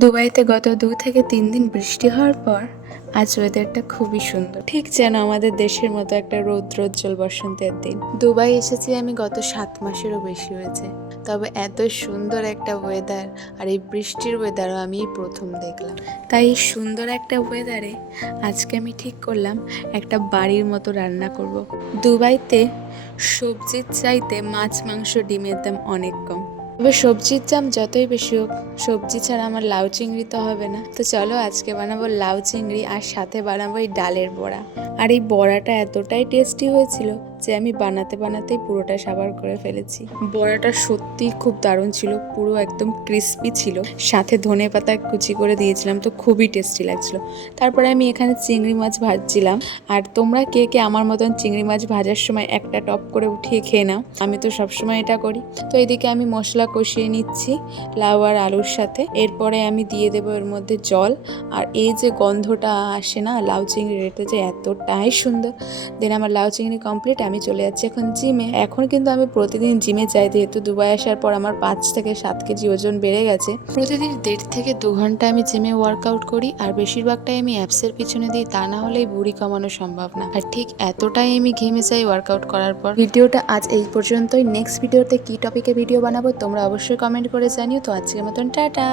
দুবাইতে গত 2 থেকে 3 দিন বৃষ্টি হওয়ার পর আজ ওয়েদারটা খুবই সুন্দর, ঠিক যেন আমাদের দেশের মতো একটা রৌদ্রোজ্জ্বল বসন্তের দিন। দুবাই এসেছি আমি গত 7 মাসেরও বেশি হয়েছে, তবে এত সুন্দর একটা ওয়েদার আর এই বৃষ্টির ওয়েদারও আমি প্রথম দেখলাম। তাই এই সুন্দর একটা ওয়েদারে আজকে আমি ঠিক করলাম একটা বাড়ির মতো রান্না করব। দুবাইতে সবজির চাইতে মাছ, মাংস, ডিমের দাম অনেক কম। তবে সবজির দাম যতই বেশি হোক, সবজি ছাড়া আমার লাউ চিংড়ি তো হবে না। তো চলো আজকে বানাবো লাউ চিংড়ি, আর সাথে বানাবো এই ডালের বড়া। আর এই বড়াটা এতটাই টেস্টি হয়েছিল যে আমি বানাতে বানাতেই পুরোটা সাবার করে ফেলেছি। বড়াটা সত্যিই খুব দারুণ ছিল, পুরো একদম ক্রিস্পি ছিল, সাথে ধনে পাতা কুচি করে দিয়েছিলাম, তো খুবই টেস্টি লাগছিল। তারপরে আমি এখানে চিংড়ি মাছ ভাজছিলাম। আর তোমরা কে কে আমার মতন চিংড়ি মাছ ভাজার সময় একটা টপ করে উঠিয়ে খেয়ে নাও? আমি তো সবসময় এটা করি। তো এদিকে আমি মশলা কষিয়ে নিচ্ছি লাউ আর আলুর সাথে। এরপরে আমি দিয়ে দেবো এর মধ্যে জল। আর এই যে গন্ধটা আসে না লাউ চিংড়ির, এটা যে এতটাই সুন্দর। দেন আমার লাউ চিংড়ি কমপ্লিট। আমি চলে যাচ্ছি এখন জিমে। এখন কিন্তু আমি প্রতিদিন জিমে যাই, যেহেতু দুবাই আসার পর আমার 5 থেকে 7 কেজি ওজন বেড়ে গেছে। প্রতিদিন 1.5 থেকে 2 ঘন্টা আমি জিমে ওয়ার্কআউট করি, আর বেশিরভাগটাই আমি অ্যাপসের পিছনে দিই, তা না হলেই ভুঁড়ি কমানো সম্ভব না। আর ঠিক এতটাই আমি ঘেমে যাই ওয়ার্কআউট করার পর। ভিডিওটা আজ এই পর্যন্তই। নেক্সট ভিডিওতে কি টপিকে ভিডিও বানাবো তোমরা অবশ্যই কমেন্ট করে জানিও। তো আজকের মতন টাটা।